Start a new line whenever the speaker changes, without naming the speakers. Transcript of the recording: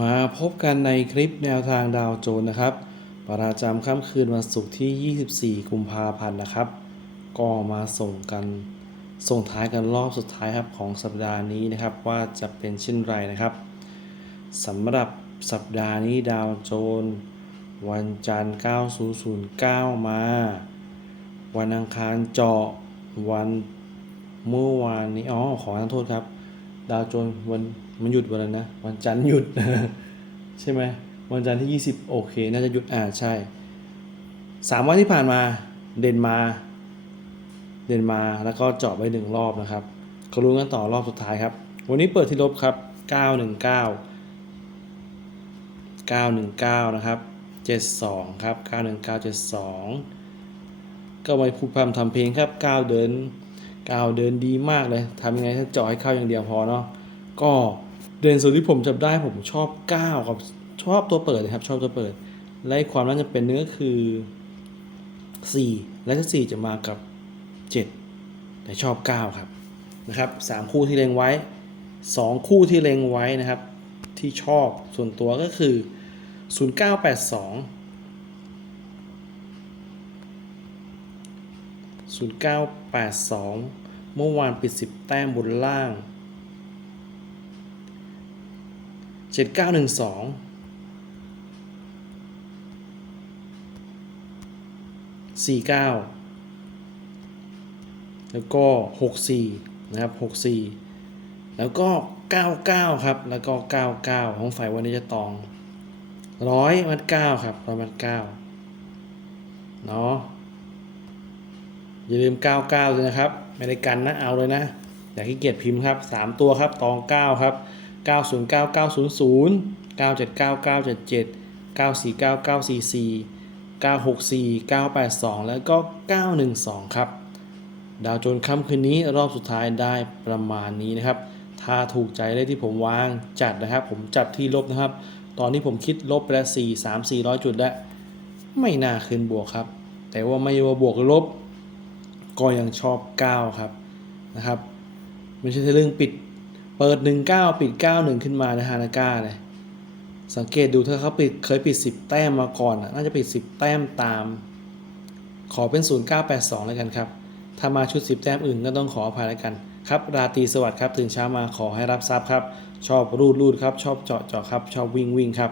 มาพบกันในคลิปแนวทางดาวโจนส์นะครับ ประจำค่ำคืนวันศุกร์ที่ 24 กุมภาพันธ์นะครับ ก็มาส่งกันส่งท้ายกันรอบสุดท้ายครับของสัปดาห์นี้นะครับว่าจะเป็นเช่นไรนะครับสำหรับสัปดาห์นี้ดาวโจนส์วันจันทร์ 9009 มา วันอังคารเจาะวันเมื่อวานนี้อ๋อขอโทษครับ ดาวโจนส์วันมันหยุดวันนะ วันจันทร์หยุด ใช่ไหมวันจันทร์ที่ 20 โอเค น่าจะหยุดอ่าใช่สามวันที่ผ่านมาเดนมา เดนมาแล้วก็เจาะไปหนึ่งรอบนะครับก็รู้กันต่อรอบสุดท้ายครับ วันนี้เปิดที่ลบครับ 919 919 นะครับ 72 ครับ 919 72 ก็ไปพูดพร่ำทำเพลงครับ 9 เดิน 9เดินดีมากเลยทำยังไงถ้าเจาะให้เข้าอย่างเดียวพอเนาะก็เด่นสุดที่ผมจับได้ผมชอบ9กับชอบตัวเปิดนะครับ ชอบตัวเปิด และความน่าจะเป็นเนื้อคือ 4 และถ้า4จะมากับ 7 แต่ชอบ 9 ครับนะครับ3คู่ที่เล็งไว้ 2 คู่ที่เล็งไว้นะครับ ที่ชอบส่วนตัวก็คือ 0982 0982 เมื่อวานปิด 10 แต้มบนล่าง 7912 49 แล้วก็ 64 นะครับ 64 แล้วก็ 99 ครับ แล้วก็ 99 ของฝ่ายวันนี้จะตองร้อยมัดเก้าครับร้อยมัดเก้าเนาะ อย่าลืม 99เลยนะครับ ไม่ได้กันนะ เอาเลยนะ อย่าขี้เกียจพิมพ์ครับ 3 ตัวครับ ตอง 9 ครับ 909 900 979 977 949 944 964 982 แล้วก็ 912 ครับ ดาวโจนค่ำคืนนี้รอบสุดท้ายได้ประมาณนี้นะครับ ถ้าถูกใจเลขที่ผมวางจัดนะครับ ผมจับที่ลบนะครับ ตอนนี้ผมคิดลบไปแล้ว4 3 400 จุดแล้ว ไม่น่าขึ้นบวกครับ แต่ว่าไม่ว่าบวกหรือลบ ก็ยังชอบ 9 ครับนะครับไม่ใช่เรื่องปิดเปิด 19 ปิด 91 ขึ้นมานะฮานาก้าเลยสังเกตดูถ้าเขาปิดเคยปิด 10 แต้มมาก่อนน่าจะปิด 10 แต้มตาม ขอเป็น 0982 แล้วกันครับ ถ้ามาชุด 10 แต้มอื่นก็ต้องขออภัยแล้วกันครับ ราตรีสวัสดิ์ครับตื่นเช้ามาขอให้รับทรัพย์ครับ ชอบรูดรูดครับ ชอบเจาะเจาะครับ ชอบวิ่งวิ่งครับ